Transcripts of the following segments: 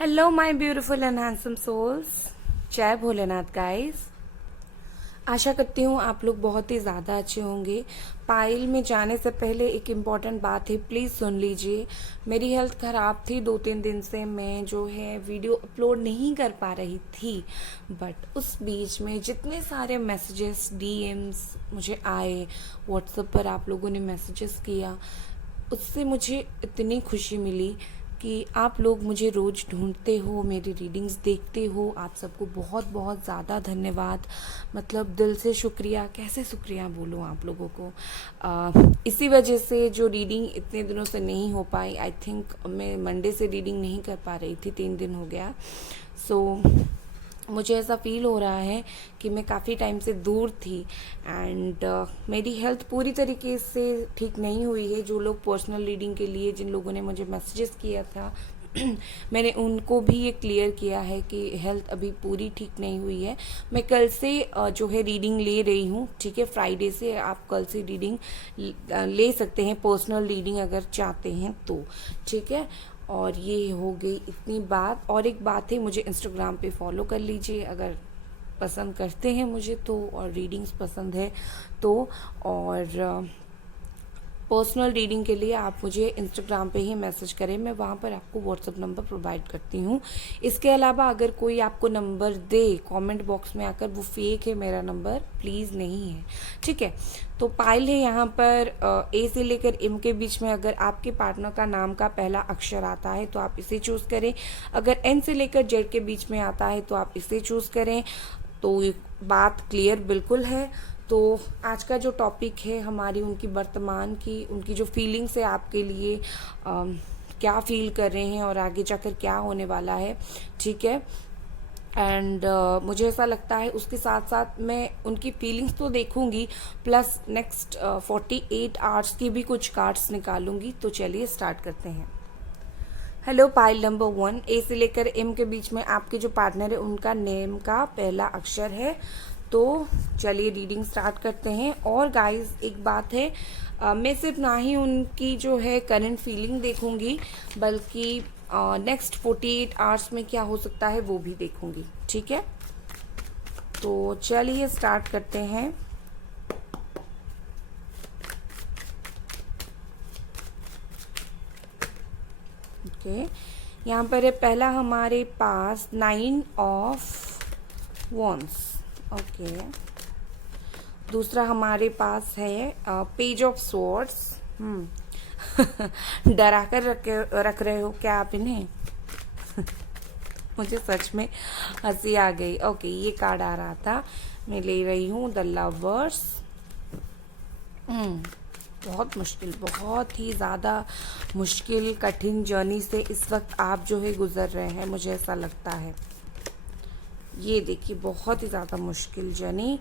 Hello my beautiful and handsome souls. जय Bholenath guys. आशा करती हूँ आप लोग बहुत ही ज़्यादा अच्छे होंगे। पायल में जाने से पहले एक इम्पॉर्टेंट बात है, प्लीज़ सुन लीजिए। मेरी हेल्थ ख़राब थी, 2-3 दिन से मैं जो है वीडियो अपलोड नहीं कर पा रही थी। बट उस बीच में जितने सारे मैसेजेस डीएम्स मुझे आए, व्हाट्सएप पर आप लोगों ने मैसेजेस किया, उससे मुझे इतनी खुशी मिली कि आप लोग मुझे रोज़ ढूंढते हो, मेरी रीडिंग्स देखते हो। आप सबको बहुत बहुत ज़्यादा धन्यवाद। मतलब दिल से शुक्रिया, कैसे शुक्रिया बोलूँ आप लोगों को। इसी वजह से जो रीडिंग इतने दिनों से नहीं हो पाई, आई थिंक मैं मंडे से रीडिंग नहीं कर पा रही थी, 3 दिन हो गया। सो मुझे ऐसा फ़ील हो रहा है कि मैं काफ़ी टाइम से दूर थी एंड मेरी हेल्थ पूरी तरीके से ठीक नहीं हुई है। जो लोग पर्सनल रीडिंग के लिए, जिन लोगों ने मुझे मैसेजेस किया था मैंने उनको भी ये क्लियर किया है कि हेल्थ अभी पूरी ठीक नहीं हुई है। मैं कल से जो है रीडिंग ले रही हूँ, ठीक है। फ्राइडे से आप कल से रीडिंग ले सकते हैं, पर्सनल रीडिंग अगर चाहते हैं तो, ठीक है। और ये हो गई इतनी बात। और एक बात है, मुझे इंस्टाग्राम पे फॉलो कर लीजिए अगर पसंद करते हैं मुझे तो, और रीडिंग्स पसंद है तो। और पर्सनल रीडिंग के लिए आप मुझे इंस्टाग्राम पे ही मैसेज करें, मैं वहाँ पर आपको व्हाट्सअप नंबर प्रोवाइड करती हूँ। इसके अलावा अगर कोई आपको नंबर दे कमेंट बॉक्स में आकर, वो फेक है, मेरा नंबर प्लीज़ नहीं है, ठीक है। तो पायल है यहाँ पर, ए से लेकर एम के बीच में अगर आपके पार्टनर का नाम का पहला अक्षर आता है तो आप इसे चूज़ करें। अगर एन से लेकर जेड के बीच में आता है तो आप इसे चूज़ करें। तो बात क्लियर बिल्कुल है। तो आज का जो टॉपिक है हमारी, उनकी वर्तमान की, उनकी जो फीलिंग्स है आपके लिए, क्या फील कर रहे हैं और आगे जाकर क्या होने वाला है, ठीक है। एंड मुझे ऐसा लगता है उसके साथ साथ मैं उनकी फीलिंग्स तो देखूंगी, प्लस नेक्स्ट 48 आवर्स की भी कुछ कार्ड्स निकालूंगी। तो चलिए स्टार्ट करते हैं। हेलो पाइल नंबर 1, ए से लेकर एम के बीच में आपके जो पार्टनर है उनका नेम का पहला अक्षर है। तो चलिए रीडिंग स्टार्ट करते हैं। और गाइस एक बात है, मैं सिर्फ ना ही उनकी जो है करंट फीलिंग देखूंगी, बल्कि नेक्स्ट 48 आवर्स में क्या हो सकता है वो भी देखूंगी, ठीक है। तो चलिए स्टार्ट करते हैं। ओके, यहाँ पर है पहला हमारे पास 9 ऑफ वॉन्ड्स। ओके, दूसरा हमारे पास है पेज ऑफ स्वॉर्ड्स। डरा कर रख रहे हो क्या आप इन्हें? मुझे सच में हंसी आ गई। ओके, ये कार्ड आ रहा था, मैं ले रही हूँ द लवर्स। बहुत मुश्किल, बहुत ही ज़्यादा मुश्किल कठिन जर्नी से इस वक्त आप जो है गुजर रहे हैं, मुझे ऐसा लगता है। ये देखिए, बहुत ही ज़्यादा मुश्किल journey.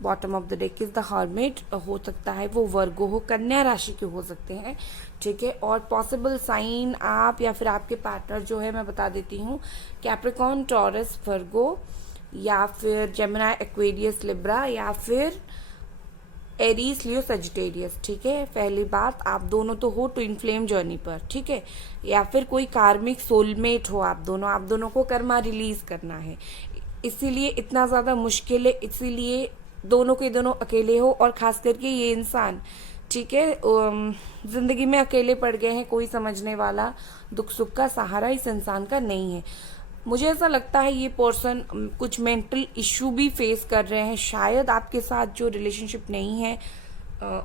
Bottom of the deck is the hermit. हो सकता है वो वर्गो हो, कन्या राशि के हो सकते हैं, ठीक है। और पॉसिबल साइन आप या फिर आपके पार्टनर जो है, मैं बता देती हूँ, कैप्रिकॉर्न, टॉरस, वर्गो, या फिर जेमिनी, एक्वेरियस, लिब्रा, या फिर एरीज, लियो, सजिटेरियस, ठीक है। पहली बात, आप दोनों तो हो ट्विन फ्लेम जर्नी पर, ठीक है। या फिर कोई कार्मिक सोलमेट हो, आप दोनों को कर्मा रिलीज करना है, इसीलिए इतना ज़्यादा मुश्किल है, इसीलिए दोनों के दोनों अकेले हो। और ख़ास करके ये इंसान, ठीक है, ज़िंदगी में अकेले पड़ गए हैं, कोई समझने वाला, दुख सुख का सहारा इस इंसान का नहीं है। मुझे ऐसा लगता है ये पर्सन कुछ मेंटल इशू भी फेस कर रहे हैं, शायद आपके साथ जो रिलेशनशिप नहीं है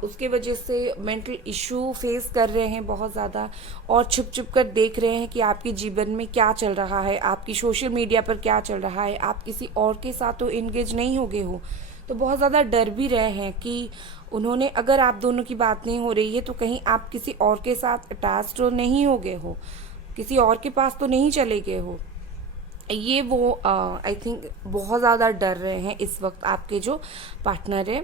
उसके वजह से मेंटल इशू फेस कर रहे हैं बहुत ज़्यादा, और छुप छुप कर देख रहे हैं कि आपके जीवन में क्या चल रहा है, आपकी सोशल मीडिया पर क्या चल रहा है। आप किसी और के साथ तो एंगेज नहीं हो गए हो, तो बहुत ज़्यादा डर भी रहे हैं कि उन्होंने, अगर आप दोनों की बात नहीं हो रही है तो कहीं आप किसी और के साथ अटैच तो नहीं हो गए हो, किसी और के पास तो नहीं चले गए हो। ये वो आई थिंक बहुत ज़्यादा डर रहे हैं इस वक्त आपके जो पार्टनर है।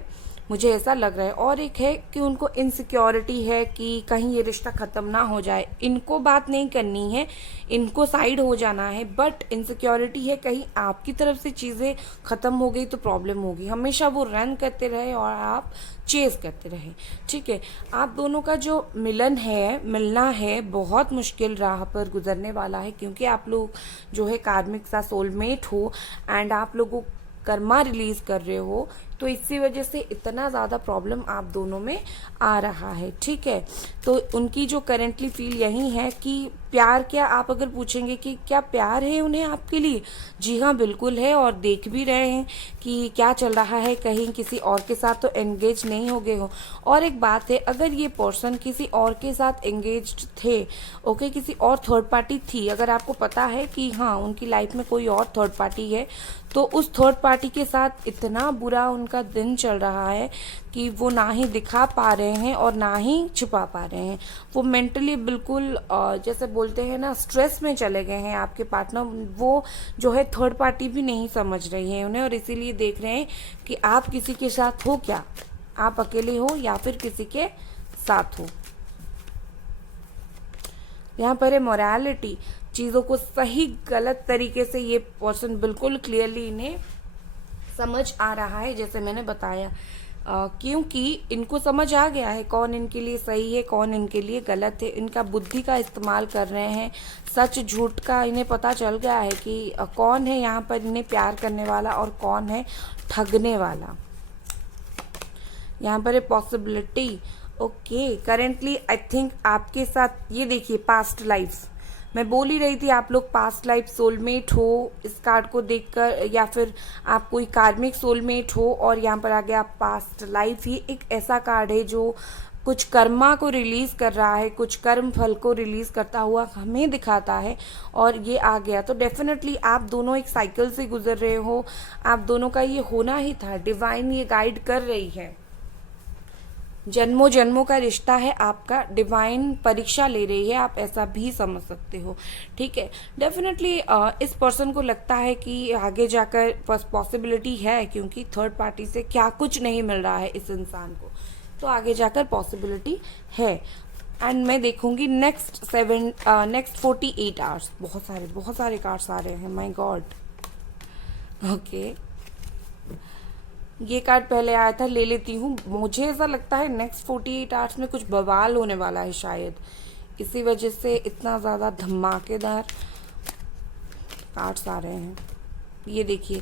मुझे ऐसा लग रहा है। और एक है कि उनको इनसिक्योरिटी है कि कहीं ये रिश्ता ख़त्म ना हो जाए। इनको बात नहीं करनी है, इनको साइड हो जाना है, बट इनसिक्योरिटी है कहीं आपकी तरफ से चीज़ें ख़त्म हो गई तो प्रॉब्लम होगी। हमेशा वो रन करते रहे और आप चेज़ करते रहे। ठीक है, आप दोनों का जो मिलना है बहुत मुश्किल राह पर गुजरने वाला है, क्योंकि आप लोग जो है कार्मिक सा सोलमेट हो एंड आप लोगों कर्मा रिलीज कर रहे हो, तो इसी वजह से इतना ज़्यादा प्रॉब्लम आप दोनों में आ रहा है। ठीक है, तो उनकी जो करेंटली फील यही है कि प्यार क्या, आप अगर पूछेंगे कि क्या प्यार है उन्हें आपके लिए, जी हाँ बिल्कुल है। और देख भी रहे हैं कि क्या चल रहा है, कहीं किसी और के साथ तो एंगेज नहीं हो गए हो। और एक बात है, अगर ये पर्सन किसी और के साथ एंगेज्ड थे, ओके, किसी और थर्ड पार्टी थी, अगर आपको पता है कि हाँ उनकी लाइफ में कोई और थर्ड पार्टी है, तो उस थर्ड पार्टी के साथ इतना बुरा उनका दिन चल रहा है कि वो ना ही दिखा पा रहे हैं और ना ही छुपा पा रहे हैं। वो मेंटली बिल्कुल जैसे बोलते हैं ना, स्ट्रेस में चले गए हैं आपके पार्टनर। वो जो है थर्ड पार्टी भी नहीं समझ रही है उन्हें, और इसीलिए देख रहे हैं कि आप किसी के साथ हो क्या, आप अकेले हो या फिर किसी के साथ हो। यहाँ पर है मोरालिटी, चीज़ों को सही गलत तरीके से ये पर्सन बिल्कुल क्लियरली इन्हें समझ आ रहा है, जैसे मैंने बताया। क्योंकि इनको समझ आ गया है कौन इनके लिए सही है, कौन इनके लिए गलत है। इनका बुद्धि का इस्तेमाल कर रहे हैं, सच झूठ का इन्हें पता चल गया है कि कौन है यहाँ पर इन्हें प्यार करने वाला और कौन है ठगने वाला। यहाँ पर है possibility. Okay, currently I think आपके साथ ये देखिए पास्ट लाइफ, मैं बोल ही रही थी आप लोग पास्ट लाइफ सोलमेट हो इस कार्ड को देखकर, या फिर आप कोई कार्मिक सोलमेट हो। और यहाँ पर आ गया पास्ट लाइफ। ये एक ऐसा कार्ड है जो कुछ कर्मा को रिलीज कर रहा है, कुछ कर्म फल को रिलीज करता हुआ हमें दिखाता है, और ये आ गया। तो डेफिनेटली आप दोनों एक साइकिल से गुजर रहे हो, आप दोनों का ये होना ही था। डिवाइन ये गाइड कर रही है, जन्मों जन्मों का रिश्ता है आपका, डिवाइन परीक्षा ले रही है, आप ऐसा भी समझ सकते हो। ठीक है, डेफिनेटली इस पर्सन को लगता है कि आगे जाकर पॉसिबिलिटी है, क्योंकि थर्ड पार्टी से क्या कुछ नहीं मिल रहा है इस इंसान को, तो आगे जाकर पॉसिबिलिटी है। एंड मैं देखूंगी नेक्स्ट 48 आवर्स। बहुत सारे कार्ड्स आ रहे हैं, माय गॉड। ओके, ये कार्ड पहले आया था, ले लेती हूँ। मुझे ऐसा लगता है नेक्स्ट 48 आवर्स में कुछ बवाल होने वाला है शायद, इसी वजह से इतना ज़्यादा धमाकेदार कार्ड्स आ रहे हैं। ये देखिए,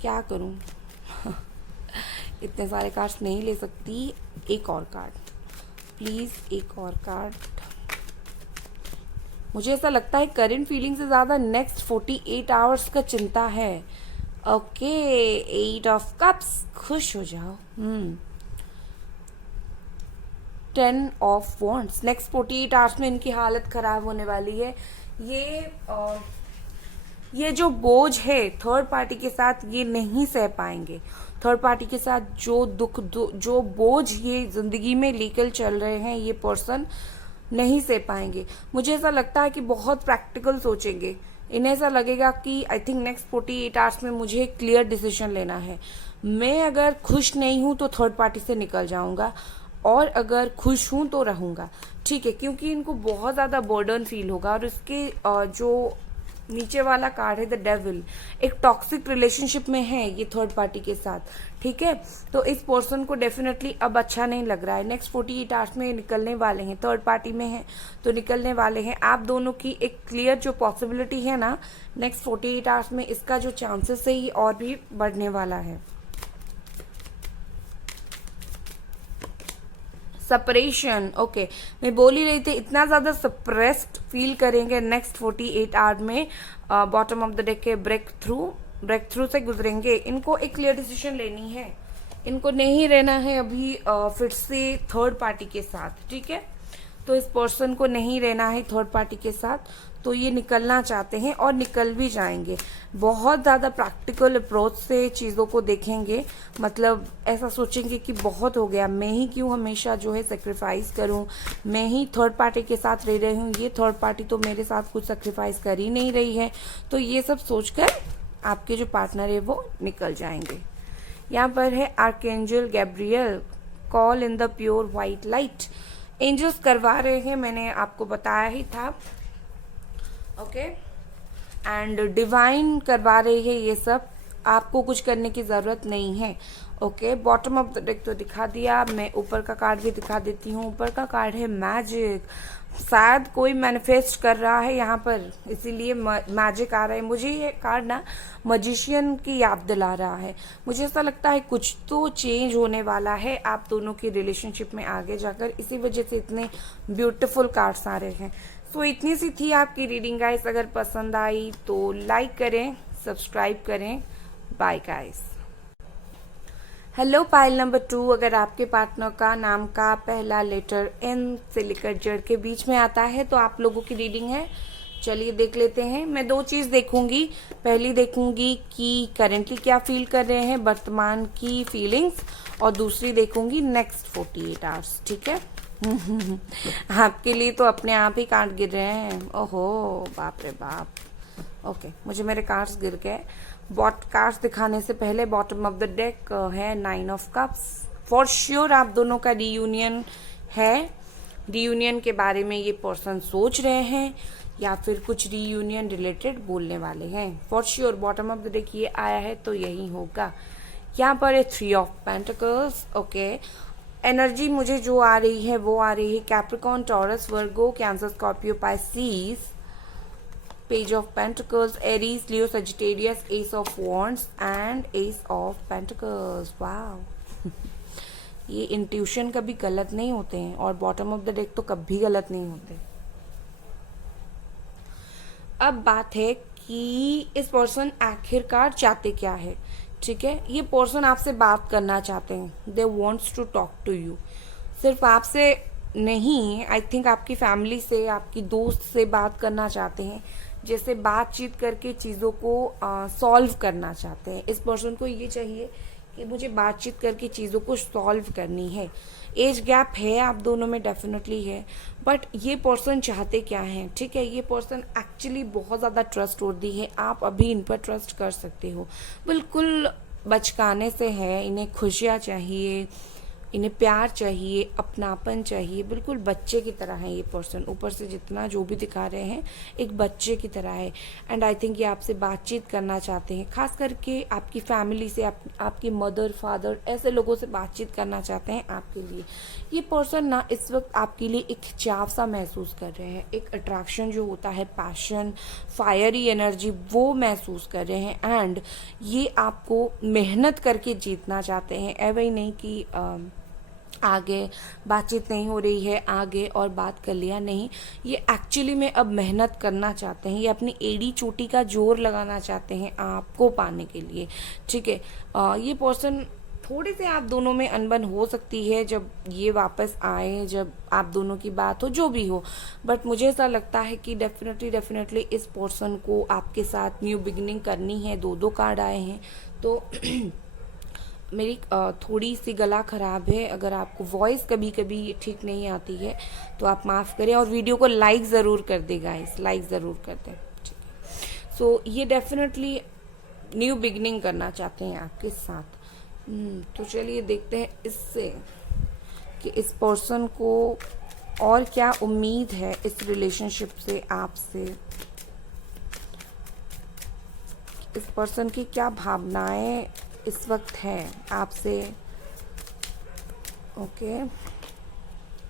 क्या करूँ इतने सारे कार्ड्स नहीं ले सकती। एक और कार्ड प्लीज़, एक और कार्ड। मुझे ऐसा लगता है करंट फीलिंग से ज़्यादा नेक्स्ट 48 आवर्स का चिंता है। ओके, 8 ऑफ कप्स, खुश हो जाओ। 10 ऑफ वॉन्ड्स, नेक्स्ट 48 आवर्स में इनकी हालत खराब होने वाली है। ये जो बोझ है थर्ड पार्टी के साथ, ये नहीं सह पाएंगे। थर्ड पार्टी के साथ जो जो बोझ ये जिंदगी में लेकर चल रहे हैं, ये पर्सन नहीं सह पाएंगे। मुझे ऐसा लगता है कि बहुत प्रैक्टिकल सोचेंगे। इन्हें ऐसा लगेगा कि आई थिंक नेक्स्ट 48 आवर्स में मुझे एक क्लियर डिसीजन लेना है। मैं अगर खुश नहीं हूं तो थर्ड पार्टी से निकल जाऊंगा, और अगर खुश हूं तो रहूंगा। ठीक है, क्योंकि इनको बहुत ज़्यादा बर्डन फील होगा। और इसके जो नीचे वाला कार्ड है द डेविल, एक टॉक्सिक रिलेशनशिप में है ये थर्ड पार्टी के साथ। ठीक है, तो इस पर्सन को डेफिनेटली अब अच्छा नहीं लग रहा है। नेक्स्ट 48 आवर्स में निकलने वाले हैं, थर्ड पार्टी में है तो निकलने वाले हैं। आप दोनों की एक क्लियर जो पॉसिबिलिटी है ना नेक्स्ट 48 आवर्स में, इसका जो चांसेस है ये और भी बढ़ने वाला है। सेपरेशन, ओके, मैं बोल ही रही थी इतना ज़्यादा सप्रेस्ड फील करेंगे नेक्स्ट 48 आवर में। बॉटम ऑफ द डेक के ब्रेक थ्रू से गुजरेंगे। इनको एक क्लियर डिसीजन लेनी है, इनको नहीं रहना है अभी फिर से थर्ड पार्टी के साथ। ठीक है, तो इस पर्सन को नहीं रहना है थर्ड पार्टी के साथ, तो ये निकलना चाहते हैं और निकल भी जाएंगे। बहुत ज़्यादा प्रैक्टिकल अप्रोच से चीज़ों को देखेंगे, मतलब ऐसा सोचेंगे कि बहुत हो गया, मैं ही क्यों हमेशा जो है सेक्रीफाइस करूं, मैं ही थर्ड पार्टी के साथ रह रही हूँ, ये थर्ड पार्टी तो मेरे साथ कुछ सेक्रीफाइस कर ही नहीं रही है। तो ये सब सोचकर आपके जो पार्टनर है वो निकल जाएंगे। यहाँ पर है archangel Gabriel, call in the pure white light. Angels करवा रहे हैं, मैंने आपको बताया ही था। ओके, एंड डिवाइन करवा रही है ये सब, आपको कुछ करने की ज़रूरत नहीं है। Okay, bottom of the deck तो दिखा दिया, मैं ऊपर का कार्ड भी दिखा देती हूँ। ऊपर का कार्ड है मैजिक। शायद कोई मैनिफेस्ट कर रहा है यहाँ पर, इसीलिए मैजिक आ रहा है। मुझे ये कार्ड ना मजिशियन की याद दिला रहा है। मुझे ऐसा लगता है कुछ तो चेंज होने वाला है आप दोनों की रिलेशनशिप में आगे जाकर, इसी वजह से इतने ब्यूटीफुल कार्ड्स आ रहे हैं। सो इतनी सी थी आपकी रीडिंग गाइस। अगर पसंद आई तो लाइक करें, सब्सक्राइब करें। Bye guys. Hello pile number 2, अगर आपके पार्टनर का नाम का पहला लेटर एन से लेकर जेड के बीच में आता है तो आप लोगों की रीडिंग है। चलिए देख लेते हैं। मैं 2 चीज़ देखूंगी। पहली देखूंगी कि करेंटली क्या फील कर रहे हैं, वर्तमान की फीलिंग्स, और दूसरी देखूंगी नेक्स्ट 48 आवर्स। ठीक है। आपके लिए तो अपने आप ही कार्ड गिर रहे हैं। ओहो बाप रे बाप। ओके, मुझे मेरे कार्ड्स गिर गए। कार्ड्स दिखाने से पहले बॉटम ऑफ द डेक है 9 ऑफ कप्स। फॉर श्योर आप दोनों का रीयूनियन है। रीयूनियन के बारे में ये पर्सन सोच रहे हैं या फिर कुछ रीयूनियन रिलेटेड बोलने वाले हैं। For sure bottom of the deck ये आया है तो यही होगा। यहाँ पर है 3 ऑफ पेंटिकल्स। ओके, एनर्जी मुझे जो आ रही है वो आ रही है Capricorn, Taurus, Virgo, Cancer, Scorpio, Pisces, Page of Pentacles, Aries, Leo, Sagittarius, Ace of Wands and Ace of Pentacles. Wow. ये इंट्यूशन कभी गलत नहीं होते हैं और बॉटम ऑफ द डेक तो कभी गलत नहीं होते। अब बात है कि इस पर्सन आखिरकार चाहते क्या है। ठीक है, ये पर्सन आपसे बात करना चाहते हैं। They wants to talk to you. सिर्फ आपसे नहीं, आई थिंक आपकी फैमिली से, आपकी दोस्त से बात करना चाहते हैं। जैसे बातचीत करके चीज़ों को सॉल्व करना चाहते हैं। इस पर्सन को ये चाहिए कि मुझे बातचीत करके चीज़ों को सॉल्व करनी है। एज गैप है आप दोनों में, डेफिनेटली है, बट ये पर्सन चाहते क्या है। ठीक है, ये पर्सन एक्चुअली बहुत ज़्यादा ट्रस्टवर्दी है। आप अभी इन पर ट्रस्ट कर सकते हो। बिल्कुल बचकाने से है, इन्हें खुशियाँ चाहिए, इन्हें प्यार चाहिए, अपनापन चाहिए। बिल्कुल बच्चे की तरह है ये पर्सन। ऊपर से जितना जो भी दिखा रहे हैं एक बच्चे की तरह है। एंड आई थिंक ये आपसे बातचीत करना चाहते हैं, खास करके आपकी फैमिली से, आपकी मदर, फादर, ऐसे लोगों से बातचीत करना चाहते हैं आपके लिए। ये पर्सन ना इस वक्त आपके लिए एक चाव सा महसूस कर रहे हैं। एक अट्रैक्शन जो होता है, पैशन, फायरी एनर्जी, वो महसूस कर रहे हैं। एंड ये आपको मेहनत करके जीतना चाहते हैं। ऐसा ही नहीं कि आगे बातचीत नहीं हो रही है, आगे और बात कर लिया, नहीं। ये एक्चुअली में अब मेहनत करना चाहते हैं। ये अपनी एड़ी चोटी का जोर लगाना चाहते हैं आपको पाने के लिए। ठीक है, ये पर्सन थोड़े से आप दोनों में अनबन हो सकती है जब ये वापस आए, जब आप दोनों की बात हो, जो भी हो। बट मुझे ऐसा लगता है कि डेफिनेटली इस पर्सन को आपके साथ न्यू बिगिनिंग करनी है। 2 कार्ड आए हैं तो मेरी थोड़ी सी गला ख़राब है। अगर आपको वॉइस कभी कभी ठीक नहीं आती है तो आप माफ़ करें, और वीडियो को लाइक ज़रूर कर दें गाइस, लाइक ज़रूर कर दें। ठीक है, सो ये डेफिनेटली न्यू बिगनिंग करना चाहते हैं आपके साथ। तो चलिए देखते हैं इससे कि इस पर्सन को और क्या उम्मीद है इस रिलेशनशिप से आपसे। इस पर्सन की क्या भावनाएं इस वक्त है आपसे। Okay,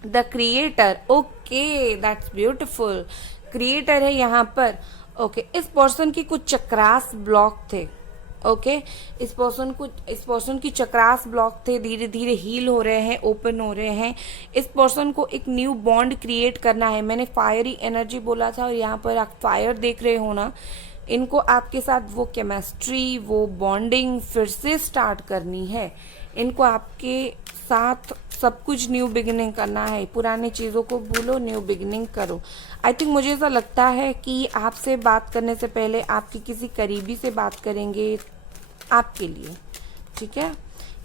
the creator. Okay, that's beautiful. Creator है यहाँ पर। ओके, इस पर्सन की कुछ चक्रास ब्लॉक थे। ओके, इस पर्सन की चक्रास ब्लॉक थे, धीरे धीरे हील हो रहे हैं, ओपन हो रहे हैं। इस पर्सन को एक न्यू बॉन्ड क्रिएट करना है। मैंने फायरी एनर्जी बोला था और यहाँ पर आप फायर देख रहे हो ना। इनको आपके साथ वो केमिस्ट्री, वो बॉन्डिंग फिर से स्टार्ट करनी है। इनको आपके साथ सब कुछ न्यू बिगिनिंग करना है। पुरानी चीज़ों को भूलो, न्यू बिगिनिंग करो। आई थिंक मुझे ऐसा लगता है कि आपसे बात करने से पहले आपकी किसी करीबी से बात करेंगे आपके लिए। ठीक है,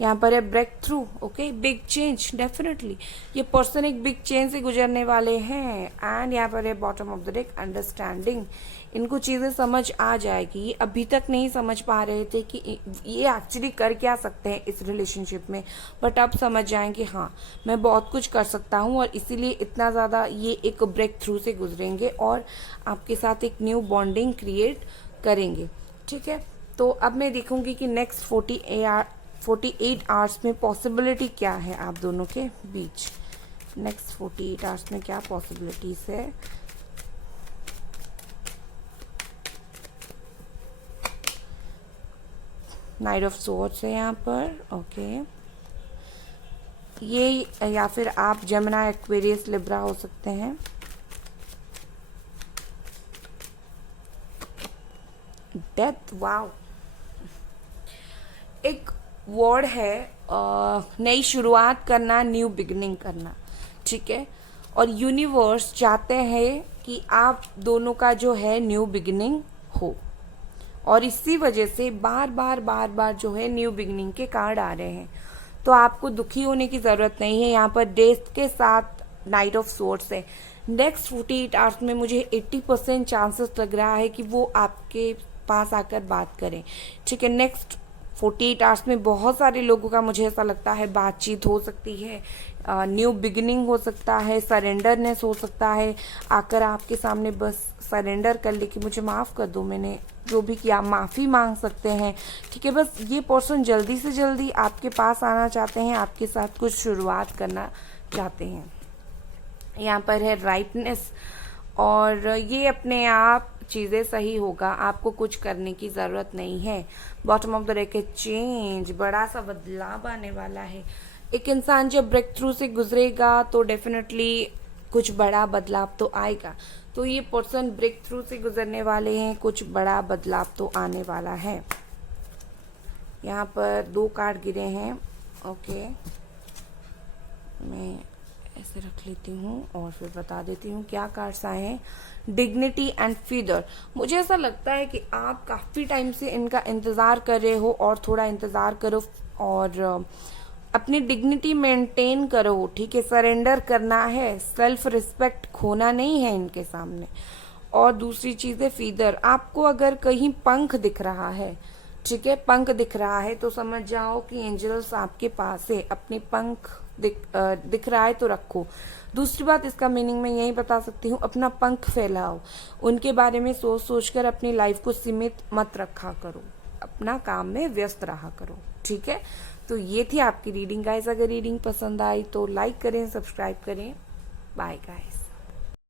यहाँ पर है breakthrough. Okay, big change. Definitely ये पर्सन एक बिग चेंज से गुजरने वाले हैं। एंड यहाँ पर है bottom of the deck understanding. इनको चीज़ें समझ आ जाएगी। ये अभी तक नहीं समझ पा रहे थे कि ये एक्चुअली कर क्या सकते हैं इस रिलेशनशिप में, बट अब समझ जाएंगे हाँ मैं बहुत कुछ कर सकता हूँ, और इसीलिए इतना ज़्यादा ये एक ब्रेक थ्रू से गुजरेंगे और आपके साथ एक न्यू बॉन्डिंग क्रिएट करेंगे। ठीक है, तो अब मैं देखूंगी कि नेक्स्ट 48 आवर्स में पॉसिबिलिटी क्या है आप दोनों के बीच। नेक्स्ट 48 आवर्स में क्या पॉसिबिलिटीज है। नाइट ऑफ सोर्ड्स है यहाँ पर, ओके। ये या फिर आप जेमिनी, एक्वेरियस, लिब्रा हो सकते हैं। डेथ, वाव। एक वर्ड है नई शुरुआत करना, न्यू बिगिनिंग करना। ठीक है, और यूनिवर्स चाहते हैं कि आप दोनों का जो है न्यू बिगिनिंग हो, और इसी वजह से बार बार जो है न्यू बिगिनिंग के कार्ड आ रहे हैं। तो आपको दुखी होने की ज़रूरत नहीं है। यहाँ पर डेथ के साथ नाइट ऑफ सोर्ड्स है। नेक्स्ट 48 आवर्स में मुझे 80% चांसेस लग रहा है कि वो आपके पास आकर बात करें। ठीक है, नेक्स्ट 48 आवर्स में बहुत सारे लोगों का मुझे ऐसा लगता है बातचीत हो सकती है, न्यू बिगिनिंग हो सकता है, सरेंडरनेस हो सकता है, आकर आपके सामने बस सरेंडर कर ले कि मुझे माफ़ कर दो, मैंने जो भी किया, माफ़ी मांग सकते हैं। ठीक है, बस ये पर्सन जल्दी से जल्दी आपके पास आना चाहते हैं, आपके साथ कुछ शुरुआत करना चाहते हैं। यहाँ पर है राइटनेस, और ये अपने आप चीज़ें सही होगा, आपको कुछ करने की ज़रूरत नहीं है। बॉटम ऑफ द डेक है चेंज, बड़ा सा बदलाव आने वाला है। एक इंसान जब ब्रेक थ्रू से गुजरेगा तो डेफिनेटली कुछ बड़ा बदलाव तो आएगा। तो ये पर्सन ब्रेक थ्रू से गुजरने वाले हैं, कुछ बड़ा बदलाव तो आने वाला है। यहाँ पर 2 कार्ड गिरे हैं, ओके। मैं ऐसे रख लेती हूँ और फिर बता देती हूँ क्या कार्ड्स आए हैं। Dignity and feather. मुझे ऐसा लगता है कि आप काफ़ी टाइम से इनका इंतज़ार कर रहे हो, और थोड़ा इंतज़ार करो और अपनी डिग्निटी मेंटेन करो। ठीक है, सरेंडर करना है, सेल्फ रिस्पेक्ट खोना नहीं है इनके सामने। और दूसरी चीज़ है फीदर। आपको अगर कहीं पंख दिख रहा है, ठीक है, पंख दिख रहा है, तो समझ जाओ कि एंजल्स आपके पास है। अपने पंख दिख रहा है तो रखो। दूसरी बात, इसका मीनिंग मैं यही बता सकती हूँ, अपना पंख फैलाओ। उनके बारे में सोच सोचकर अपनी लाइफ को सीमित मत रखा करो, अपना काम में व्यस्त रहा करो। ठीक है, तो ये थी आपकी रीडिंग गाइस। अगर रीडिंग पसंद आई तो लाइक करें, सब्सक्राइब करें। Bye guys.